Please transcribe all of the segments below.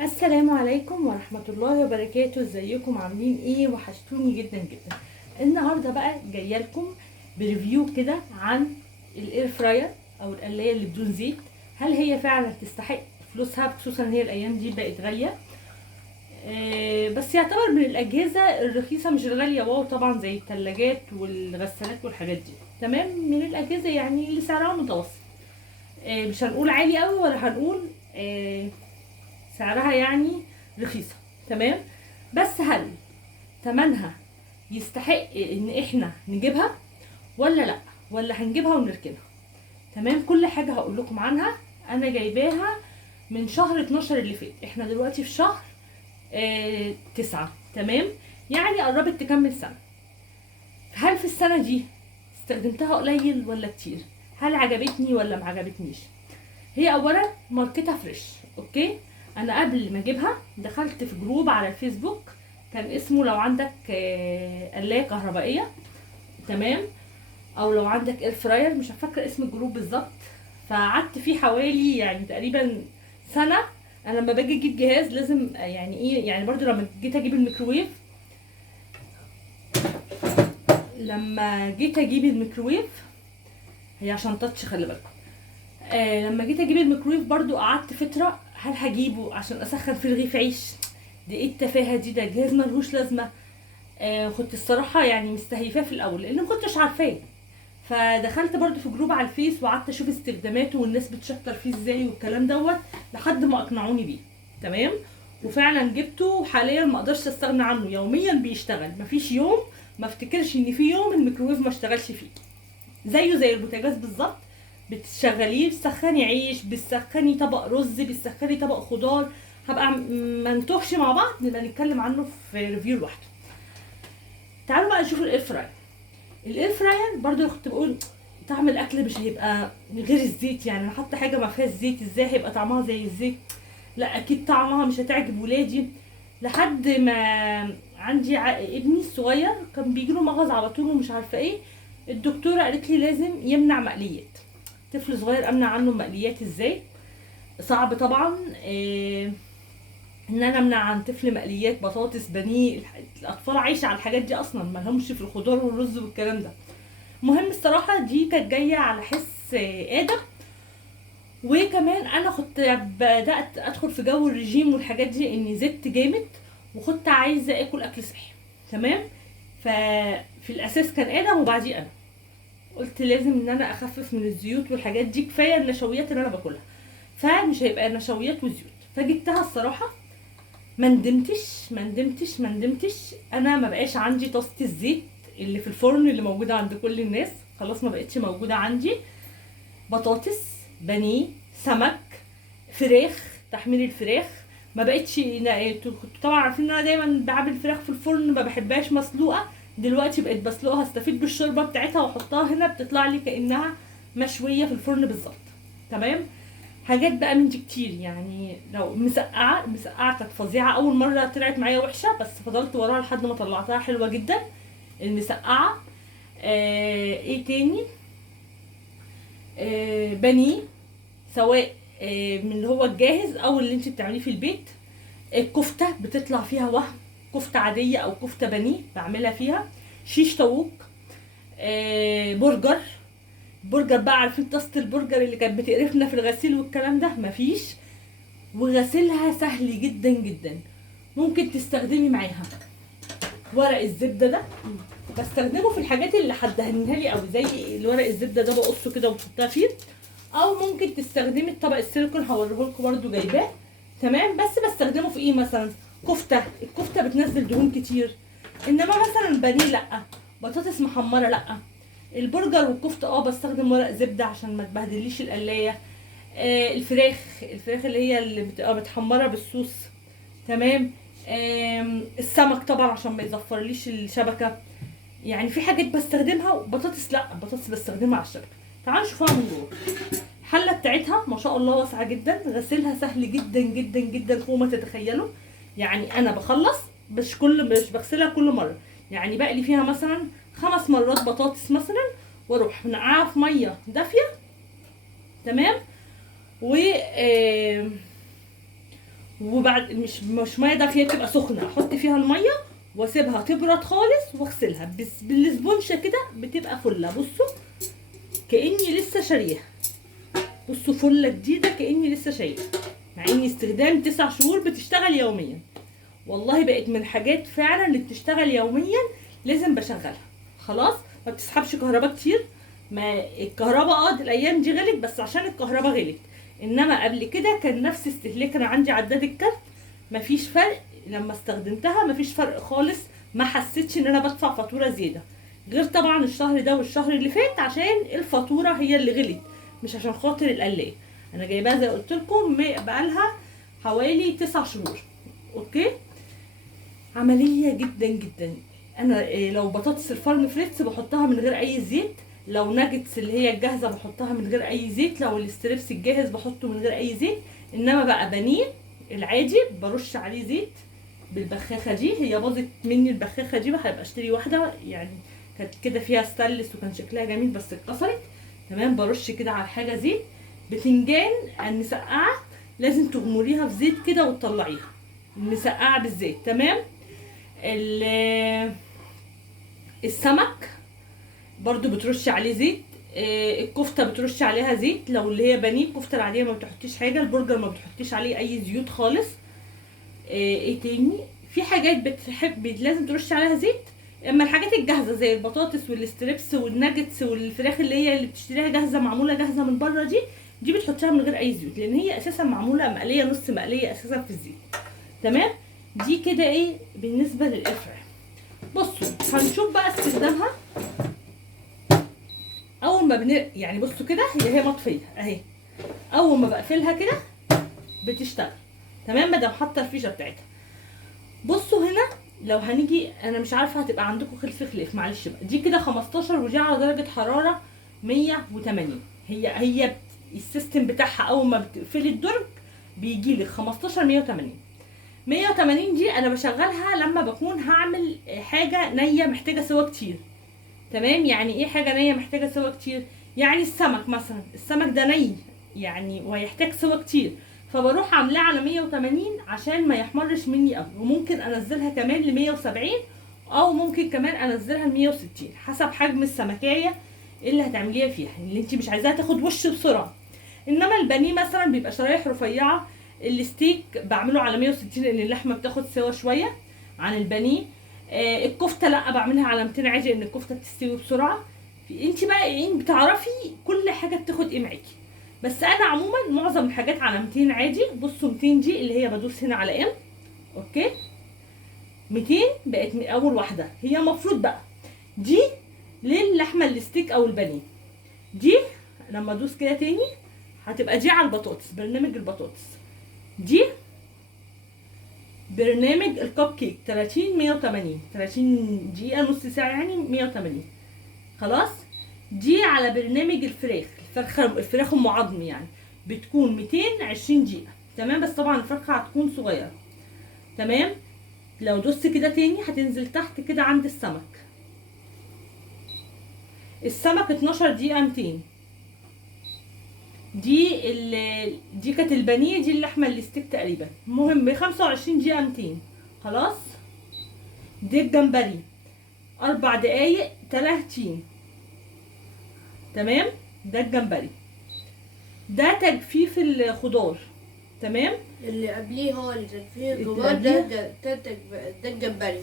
السلام عليكم ورحمة الله وبركاته. ازيكم عاملين ايه؟ وحشتوني جدا جدا. النهاردة بقى جاية لكم بريفيو كده عن الاير فراير او القلاية اللي بدون زيت. هل هي فعلا تستحق فلوسها؟ خصوصا ان هي الايام دي بقت غالية. بس يعتبر من الاجهزة الرخيصة، مش الغالية واو طبعا زي الثلاجات والغسالات والحاجات دي. تمام، من الاجهزة يعني اللي سعرها متوسط. مش هنقول عالي قوي ولا هنقول سعرها يعني رخيصة. تمام، بس هل تمنها يستحق ان احنا نجيبها ولا لا، ولا هنجيبها ونركنها؟ تمام، كل حاجة هقول لكم عنها. انا جايباها من شهر 12 اللي فات، احنا دلوقتي في شهر 9. تمام، يعني قربت تكمل سنة. هل في السنة دي استخدمتها قليل ولا كتير؟ هل عجبتني ولا ما عجبتنيش؟ هي اولا ماركتها فريش. اوكي، انا قبل ما اجيبها دخلت في جروب على الفيسبوك كان اسمه لو عندك قلاية كهربائية. تمام، او لو عندك اير فراير، مش فاكره اسم الجروب بالظبط. فقعدت فيه حوالي يعني تقريبا سنه. انا لما باجي اجيب جهاز لازم يعني ايه، يعني برضو لما جيت اجيب الميكروويف، هي عشان تاتش خلي بالك. لما جيت اجيب الميكرويف برضو قعدت فتره، هل هجيبه عشان اسخن في رغيف عيش؟ دي ايه التفاهه دي؟ ده جهاز ملهوش لازمه. كنت الصراحه يعني مستهيفاه في الاول لان ما كنتش عارفاه. فدخلت برضو في جروب على الفيس وقعدت اشوف استخداماته والناس بتشكر فيه ازاي والكلام دوت لحد ما اقنعوني بيه. تمام، وفعلا جبته وحاليا ما اقدرش استغنى عنه، يوميا بيشتغل، مفيش يوم ما افتكرش ان في يوم الميكروويف ما اشتغلش فيه. زيه زي البوتاجاز بالظبط، بتشغليه بتسخني عيش، بتسخني طبق رز، بتسخني طبق خضار. هبقى ما نتوهش مع بعض، نبقى نتكلم عنه في ريفيو لوحده. تعالوا بقى نشوف الاير فراير. الاير فراير برضو كنت بقول طعم الاكل مش هيبقى غير الزيت، يعني انا حاطه حاجه ما فيهاش زيت ازاي هيبقى طعمها زي الزيت؟ لا اكيد طعمها مش هتعجب ولادي. لحد ما عندي ابني الصغير كان بيجيله مغص على طول ومش عارفه ايه، الدكتوره قالت لي لازم يمنع مقليات. طفل صغير امنع عنه المقليات ازاي؟ صعب طبعا. ان انا امنع عن طفل مقليات، بطاطس، بانيه، الاطفال عايشه على الحاجات دي اصلا، ما لهمش في الخضار والرز والكلام ده. مهم الصراحه دي كانت جايه على حس ادم. وكمان انا كنت بدات ادخل في جو الرجيم والحاجات دي، اني زدت جامد وكنت عايزه اكل اكل صحي. تمام، ففي الاساس كان ادم وبعديه انا قلت لازم ان انا اخفف من الزيوت والحاجات دي، كفايه النشويات اللي انا باكلها، فمش هيبقى نشويات وزيوت. فجبتها الصراحه، ما ندمتش. انا ما بقاش عندي طاسه الزيت اللي في الفرن اللي موجوده عند كل الناس، خلاص ما بقتش موجوده عندي. بطاطس، بانيه، سمك، فراخ، تحمير الفراخ ما بقتش كنتوا طبعا عارفين ان انا دايما بعمل الفراخ في الفرن، ما بحبهاش مسلوقه. دلوقتي بقيت بسلقها، استفيد بالشوربه بتاعتها واحطها هنا، بتطلع لي كانها مشويه في الفرن بالظبط. تمام، حاجات بقى من دي كتير. يعني لو المسقعه كانت فظيعه، اول مره طلعت معايا وحشه بس فضلت وراها لحد ما طلعتها حلوه جدا المسقعه. ايه تاني؟ بانيه، سواء من اللي هو الجاهز او اللي انت بتعمليه في البيت. الكفته بتطلع فيها وهم، كفته عاديه او كفته بانيه بعملها فيها. شيش طاووق. برجر. برجر بقى، عارفين طاسه البرجر اللي كانت بتقرفنا في الغسيل والكلام ده؟ مفيش. وغسيلها سهل جدا جدا. ممكن تستخدمي معاها ورق الزبده ده، بستخدمه في الحاجات اللي حدهنها لي قوي، زي الورق الزبده ده بقصه كده وبحطها فيه. او ممكن تستخدمي الطبق السيليكون، هوريه لكم برده جايباه. تمام، بس بستخدمه في ايه؟ مثلا كفته، الكفته بتنزل دهون كتير، انما مثلا بانيه لا، بطاطس محمره لا. البرجر والكفته بستخدم ورق زبده عشان ما تبهدليش القلايه. الفراخ اللي هي اللي بتبقى متحمره بالصوص. تمام. السمك طبعا عشان ما يزفرليش الشبكه. يعني في حاجات بستخدمها، وبطاطس لا، بطاطس بستخدمها على الشبكه. تعالوا نشوفها من جوه. الحله بتاعتها ما شاء الله واسعه جدا، غسيلها سهل جدا جدا جدا فوق ما تتخيلوا. يعني انا بخلص مش بغسلها كل مره، يعني بقلي فيها مثلا 5 مرات بطاطس مثلا، واروح منقعها في ميه دافيه. تمام، و وبعد مش ميه دافيه، بتبقى سخنه، احط فيها الميه واسيبها تبرد خالص واغسلها بالسبونشه كده، بتبقى فله. بصوا كاني لسه شاريها، بصوا فله جديده كاني لسه شايفها، مع اني استخدام 9 شهور بتشتغل يوميا. والله بقت من الحاجات فعلا اللي بتشتغل يوميا، لازم بشغلها. خلاص ما بتسحبش كهرباء كتير. ما الكهرباء الايام دي غلت بس عشان الكهرباء غلت، انما قبل كده كان نفس استهلاك. انا عندي عداد الكارت، مفيش فرق لما استخدمتها، مفيش فرق خالص. ما حسيتش ان انا بدفع فاتوره زياده، غير طبعا الشهر ده والشهر اللي فات عشان الفاتوره هي اللي غلت، مش عشان خاطر القلايه. انا جايباها زي قلت لكم بقالها حوالي 9 شهور. اوكي، عمليه جدا جدا. انا لو بطاطس الفارم فريتس بحطها من غير اي زيت، لو ناجتس اللي هي الجاهزه بحطها من غير اي زيت، لو الستريبس الجاهز بحطه من غير اي زيت. انما بقى بانيه العادي برش عليه زيت بالبخاخه دي. هي باظت مني البخاخه دي، هبقى اشتري واحده يعني، كانت كده فيها ستانلس وكان شكلها جميل بس اتكسرت. تمام، برش كده على الحاجه زيت. بتنجان المسقعه لازم تغمريها في زيت كده وتطلعيها المسقعه بالزيت. تمام. السمك برضو بترشي عليه زيت. الكفته بترشي عليها زيت، لو اللي هي بانيه الكفته العاديه ما بتحطيش حاجه، البرجر ما بتحطيش عليه اي زيوت خالص. ايه تاني؟ في حاجات بتحب لازم ترشي عليها زيت. اما الحاجات الجاهزه زي البطاطس والستريبس والناجتس والفراخ اللي بتشتريها جاهزه معموله جاهزه من بره دي بتحطيها من غير اي زيوت، لان هي اساسا معموله مقليه نص مقليه اساسا في الزيت. تمام. دي كده ايه بالنسبه للافرع. بصوا هنشوف بقى استخدامها. اول ما يعني بصوا كده هي مطفيه اهي، اول ما بقفلها كده بتشتغل. تمام، مادام حاطه الفيشه بتاعتها. بصوا هنا لو هنيجي، انا مش عارفه هتبقى عندكم خلاف معلش بقى. دي كده 15 ودي على درجه حراره 180. هي السيستم بتاعها اول ما بتقفلي الدرج بيجي لك 15 180. 180 دي انا بشغلها لما بكون هعمل حاجه نيه محتاجه سوا كتير. تمام، يعني ايه حاجه نيه محتاجه سوا كتير؟ يعني السمك مثلا، السمك ده ني يعني وهيحتاج سوا كتير، فبروح عاملاه على 180 عشان ما يحمرش مني قوي. وممكن انزلها كمان ل 170 او ممكن كمان انزلها ل 160 حسب حجم السمكايه اللي هتعمليها فيها، اللي انت مش عايزاها تاخد وش بسرعه. انما البانيه مثلا بيبقى شرايح رفيعه، الستيك بعمله على 160 لان اللحمه بتاخد سوا شويه عن البانيه. الكفته لا بعملها على 200 عادي لان الكفته بتستوي بسرعه. انت بقى ايه بتعرفي كل حاجه بتاخد ايه معاكي، بس انا عموما معظم الحاجات على 200 عادي. بصوا 200 دي اللي هي بدوس هنا على ام. اوكي، 200 بقت اول واحده. هي المفروض بقى دي للحمه الستيك او البانيه، دي لما ادوس كده تاني هتبقى دي على البطاطس، برنامج البطاطس. دي برنامج الكب كيك 30 180 30 دقيقه نص ساعه يعني 180. خلاص. دي على برنامج الفراخ ام عظم يعني بتكون 220 دقيقه. تمام، بس طبعا الفرخه هتكون صغيره. تمام. لو دوست كده تاني هتنزل تحت كده عند السمك 12 دقيقه 200. دي كانت البانيه، دي اللحمه الستيك تقريبا. المهم 25 دقيقه 200. خلاص. دي الجمبري 4 دقايق 30. تمام، ده الجمبري. ده تجفيف الخضار. تمام، اللي قبليه هو اللي تجفيف الخضار ده الجمبري.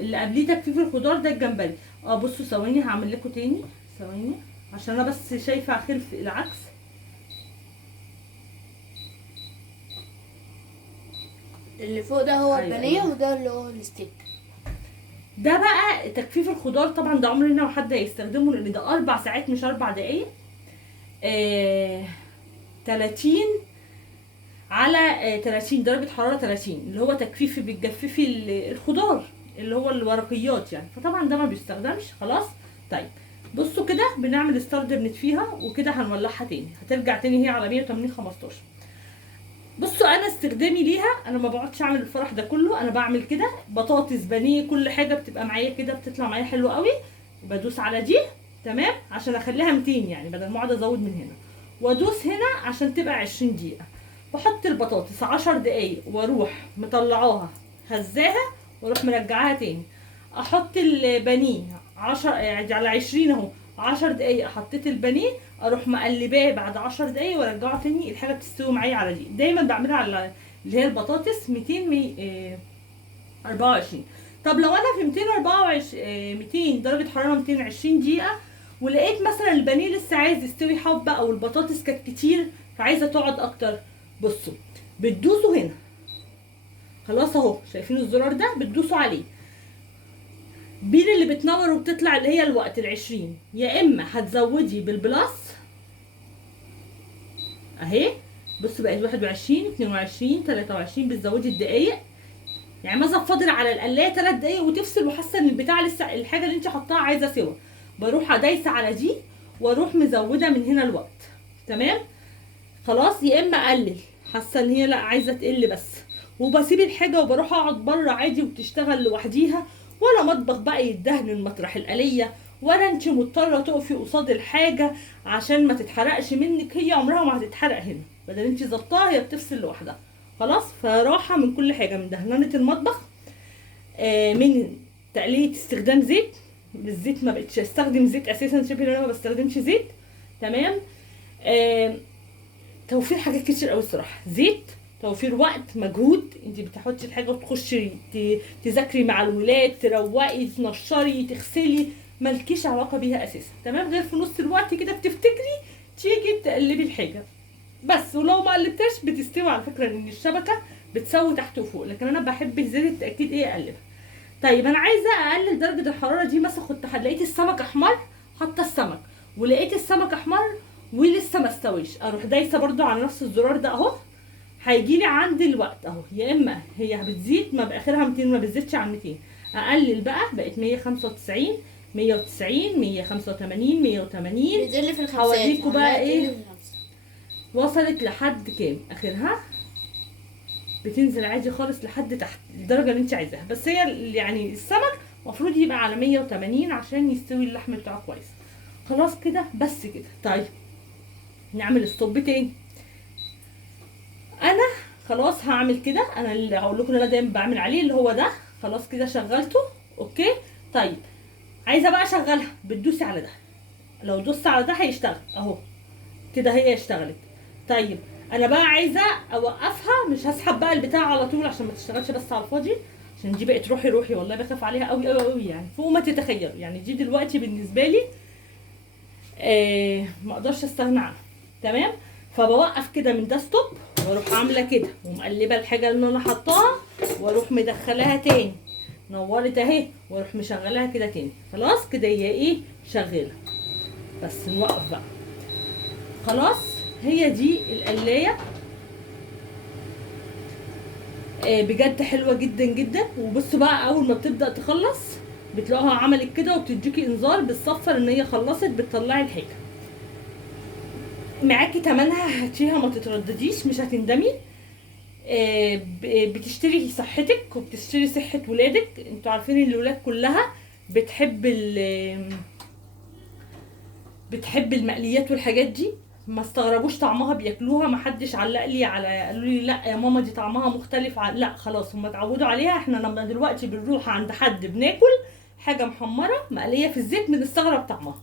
اللي قبليه تجفيف الخضار ده الجمبري. بصوا ثواني هعمل لكم تاني ثواني عشان انا بس شايفه خلف العكس. اللي فوق ده هو البانيه وده اللي هو الستيك. ده بقى تجفيف الخضار. طبعا ده عمرنا ما حد هيستخدمه لان ده 4 ساعات مش 4 دقايق. 30 على 30 درجة حرارة 30 اللي هو تجفيف بتجففي الخضار اللي هو الورقيات يعني، فطبعا ده ما بيستخدمش. خلاص. طيب بصوا كده بنعمل ستارت بنطفيها وكده هنولعها تاني، هترجع تاني هي على 180 15. بصوا انا استخدامي ليها، انا ما بقعدش اعمل الفرح ده كله، انا بعمل كده بطاطس بانيه كل حاجه بتبقى معايا كده بتطلع معايا حلوه قوي. بدوس على دي تمام عشان اخليها 200 يعني بدل ما اقعد ازود من هنا، وادوس هنا عشان تبقى 20 دقيقه. بحط البطاطس 10 دقايق واروح مطلعاها هزاها واروح مرجعاها تاني. احط البانيه 10 يعني على 20 اهو، 10 دقايق حطيت البانيه، اروح مقلباه بعد 10 دقايق وارجعه تاني، الحاجه بتستوي معايا على دي. دايما بعملها على اللي هي البطاطس 224. طب لو انا في 224 200 درجه حراره 220 دقيقه، ولقيت مثلا البانيه لسه عايز يستوي حبه او البطاطس كانت كتير فعايزه تقعد اكتر، بصوا بتدوسوا هنا خلاص اهو، شايفين الزرار ده بتدوسوا عليه، بين اللي بتنور وبتطلع اللي هي الوقت ال20، يا اما هتزودي بالبلاس اهي، بصوا بقت 21 22 23، بتزودي الدقايق. يعني مثلا فاضل على القلايه 3 دقايق وتفصل وحاسه ان البتاع لسه الحاجه اللي انت حطاها عايزه سوا، بروح دايسه على دي واروح مزوده من هنا الوقت. تمام خلاص، يا اما اقلل حاسه ان هي لا عايزه تقل بس، وبسيب الحاجه وبروح اقعد بره عادي وبتشتغل لوحديها، ولا مطبخ بقى يتدهن من مطرح القليه، ولا انت مضطره تقفي قصاد الحاجه عشان ما تتحرقش منك، هي عمرها ما هتتحرق هنا، بدل انت ظبطاها هي بتفصل لوحدها. خلاص، فراحه من كل حاجه، من دهنانه المطبخ، من تقليه استخدام زيت، الزيت ما بقتش استخدم زيت اساسا، شبه انا ما بستخدمش زيت. تمام، توفير حاجات كتير قوي الصراحه، زيت، توفير وقت، مجهود، انت بتحطي الحاجه وتخشي تذاكري مع الولاد، تروقي، تنشري، تغسلي، مالكيش علاقه بيها اساسا. تمام، غير في نص الوقت كده بتفتكري تيجي تقلبي الحاجه بس، ولو ما قلبتهاش بتستوي على فكره، لان الشبكه بتسوي تحت وفوق، لكن انا بحب زيت التاكيد ايه اقلبها. طيب انا عايزه اقلل درجه الحراره دي، مثلا كنت لقيت السمك احمر، حاطه السمك ولقيت السمك احمر ولسه ما استويش، اروح دايسه برضو على نفس الزرار ده اهو، هيجيلي عند الوقت اهو، يا اما هي بتزيد ما باخرها 200 ما بتزيدش عن 200، اقلل بقى بقت 195 190 185 180. بتقل في الخمسات، هوريكوا بقى عمالة ايه تقل في الخمسات. وصلت لحد كام اخرها، بتنزل عادي خالص لحد تحت الدرجه اللي انت عايزاها، بس هي يعني السمك المفروض يبقى على 180 عشان يستوي اللحم بتاعه كويس. خلاص كده بس كده. طيب نعمل ستوب تاني. انا خلاص هعمل كده، انا اللي هقول لكم انا دايما بعمل عليه اللي هو ده، خلاص كده شغلته. اوكي، طيب عايزه بقى اشغلها، بتدوسي على ده، لو دوست على ده هيشتغل اهو كده، هي اشتغلت. طيب انا بقى عايزه اوقفها، مش هسحب بقى البتاع على طول عشان ما تشتغلش بس على الفاضي، عشان دي بقت روحي روحي والله، بخاف عليها قوي قوي قوي يعني فوق ما تتخيلوا، يعني دي دلوقتي بالنسبه لي ما اقدرش استغنى عنها. تمام، فبوقف كده من ده ستوب، واروح عامله كده ومقلبه الحاجه اللي انا حطاها، واروح مدخلاها تاني، نورت اهي، واروح مشغلاها كده تاني. خلاص كده هي ايه شغاله، بس نوقف بقى. خلاص هي دي القلايه، بجد حلوه جدا جدا. وبصوا بقى اول ما بتبدا تخلص بتلاقوها عملت كده وبتديكي انذار بالصفر ان هي خلصت، بتطلعي الحاجه معاكي تمنها، هاتيها ما تتردديش مش هتندمي. بتشتري صحتك وبتشتري صحه ولادك، انتوا عارفين ان الولاد كلها بتحب المقليات والحاجات دي، ما استغربوش طعمها بياكلوها، ما حدش علق لي على قالوا لي لا يا ماما دي طعمها مختلف لا خلاص هم اتعودوا عليها. احنا لما دلوقتي بنروح عند حد بناكل حاجه محمره مقليه في الزيت بنستغرب طعمها،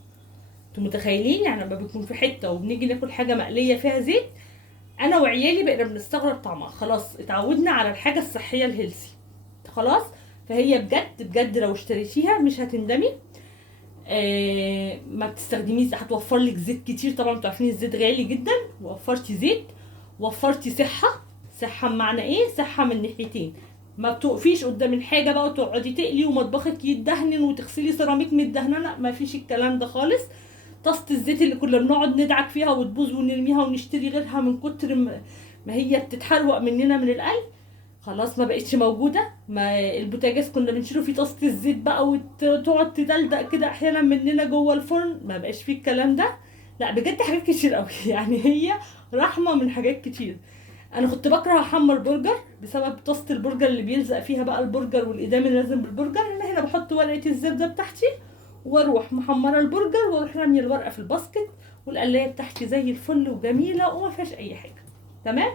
انتوا متخيلين؟ يعني لما بنكون في حته وبنيجي ناكل حاجه مقليه فيها زيت، انا وعيالي بقينا بنستغرب طعمها، خلاص اتعودنا على الحاجه الصحيه الهيلثي. خلاص، فهي بجد بجد لو اشتريتيها مش هتندمي. ما بتستخدميش، هتوفر لك زيت كتير، طبعا انتوا عارفين الزيت غالي جدا، وفرتي زيت، وفرتي صحه بمعنى ايه؟ صحه من ناحيتين، ما بتقفيش قدام الحاجه بقى وتقعدي تقلي ومطبخك يتدهن وتغسلي سيراميك متدهنه، ما فيش الكلام ده خالص. طاسه الزيت اللي كنا بنقعد ندعك فيها وتبوظ ونرميها ونشتري غيرها من كتر ما هي بتتحروق مننا من القلب، خلاص ما بقتش موجوده. ما البوتاجاز كنا بنشيله فيه طاسه الزيت بقى وتقعد تدلدق كده احيانا مننا جوه الفرن، ما بقاش فيه الكلام ده. لا بجد حاجات كتير قوي يعني هي رحمه من حاجات كتير. انا كنت بكره احمر برجر بسبب طاسه البرجر اللي بيلزق فيها بقى البرجر والادام اللي لازم بالبرجر. انا هنا بحط ورقه الزبده بتاعتي واروح محمره البرجر واروح راميه الورقه في الباسكت، والقلايه بتاعتي زي الفل وجميله وما فيهاش اي حاجه. تمام،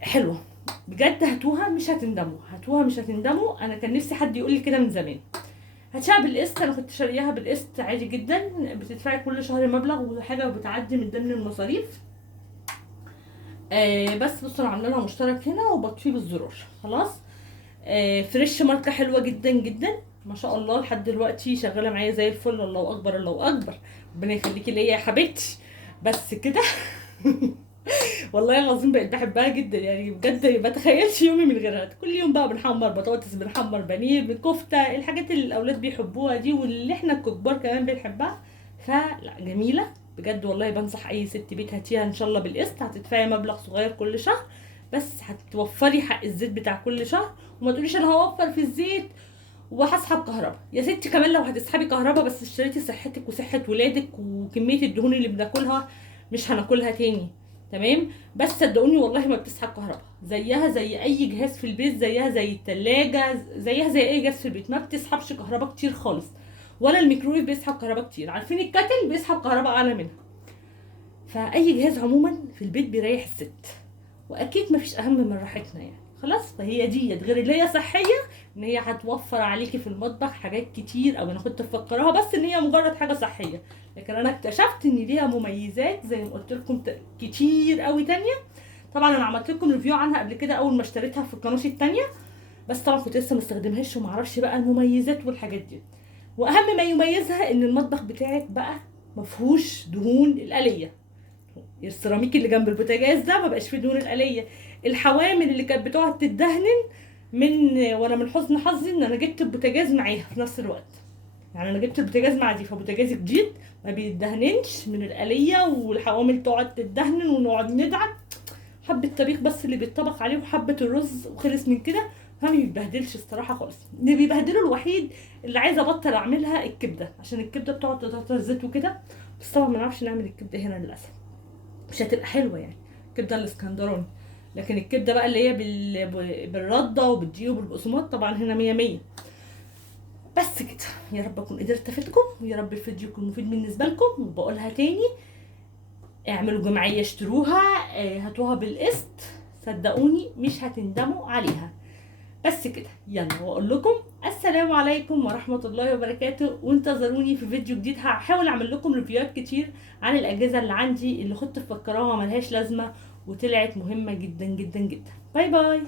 حلوه بجد، هاتوها مش هتندموا، هاتوها مش هتندموا. انا كان نفسي حد يقول لي كده من زمان. هتشتغل بالقسط، انا كنت شارياها بالقسط عادي جدا، بتدفعي كل شهر مبلغ وحاجه وبتعدي من ضمن المصاريف. بس بصوا انا عامله لها مشترك هنا وبطفيه بالزرار خلاص. فريش ماركه حلوه جدا جدا ما شاء الله، لحد دلوقتي شغاله معايا زي الفل. الله اكبر الله اكبر، ربنا يخليكي ليا يا حبيبتي. بس كده والله العظيم بقيت بحبها جدا يعني بجد، ما بتخيلش يومي من غيرها. كل يوم بقى بنحمر بطاطس، بنحمر بانيه، بكفته، الحاجات اللي الاولاد بيحبوها دي واللي احنا الكبار كمان بنحبها. فلا جميله بجد والله. بنصح اي ست بيت هاتيها ان شاء الله بالقسط، هتدفعي مبلغ صغير كل شهر بس هتوفري حق الزيت بتاع كل شهر. وما تقوليش انا هوفر في الزيت وهسحب كهرباء. يا ستي كمان لو هتسحبي كهرباء بس اشتريتي صحتك وصحه ولادك وكميه الدهون اللي بناكلها مش هناكلها تاني. تمام. بس صدقوني والله ما بتسحب كهرباء، زيها زي اي جهاز في البيت، زيها زي التلاجة، زيها زي اي جهاز في البيت، ما بتسحبش كهرباء كتير خالص. ولا الميكرويف بيسحب كهرباء كتير، عارفين الكاتل بيسحب كهرباء اعلى منها. فاي جهاز عموما في البيت بيريح الست، واكيد مفيش اهم من راحتنا يعني. خلاص فهي ديت غير اللي هي صحيه، ان هي هتوفر عليكي في المطبخ حاجات كتير، او انا كنت مفكراها بس ان هي مجرد حاجه صحيه، لكن انا اكتشفت ان ليها مميزات زي ما قلت لكم كتير قوي تانية. طبعا انا عملت لكم ريفيو عنها قبل كده اول ما اشتريتها في قناتي التانية، بس طبعا كنت لسه مستخدمهاش ومعرفش بقى المميزات والحاجات دي. واهم ما يميزها ان المطبخ بتاعك بقى مفهوش دهون الآلية. السيراميك اللي جنب البوتاجاز ده ما بقاش فيه دهون الآلية. الحوامل اللي كانت بتقعد تدهن وانا من حسن حظي ان انا جبت البوتاجاز معاها في نفس الوقت. يعني انا جبت البوتاجاز مع دي، فبوتاجاز جديد ما بيدهننش من الآلية، والحوامل تقعد تدهن ونقعد ندعك. حبة طبيخ بس اللي بيتطبخ عليه وحبة الرز وخلص من كده. ما بيبهدلش الصراحة خالص. اللي بيبهدله الوحيد اللي عايزة ابطل اعملها الكبدة، عشان الكبدة بتقعد تطرطر زيت وكده. بس طبعا ما نعرفش نعمل الكبدة هنا للأسف، مش هتبقى حلوة يعني الكبدة الاسكندراني. لكن الكبدة بقى اللي هي بالردة وبالدقيق وبالبقسماط طبعا هنا مية مية. بس كده، يا رب اكون قدرت افيدكم، ويا رب الفيديو يكون مفيد بالنسبة لكم. وبقولها تاني، اعملوا جمعية اشتروها، هاتوها بالقسط، صدقوني مش هتندموا عليها. بس كده يلا، واقول لكم السلام عليكم ورحمة الله وبركاته، وانتظروني في فيديو جديد. هحاول اعمل لكم ريفيوهات كتير عن الاجهزة اللي عندي اللي كنت مفكراها ملهاش لازمة وطلعت مهمة جدا جدا جدا. باي باي.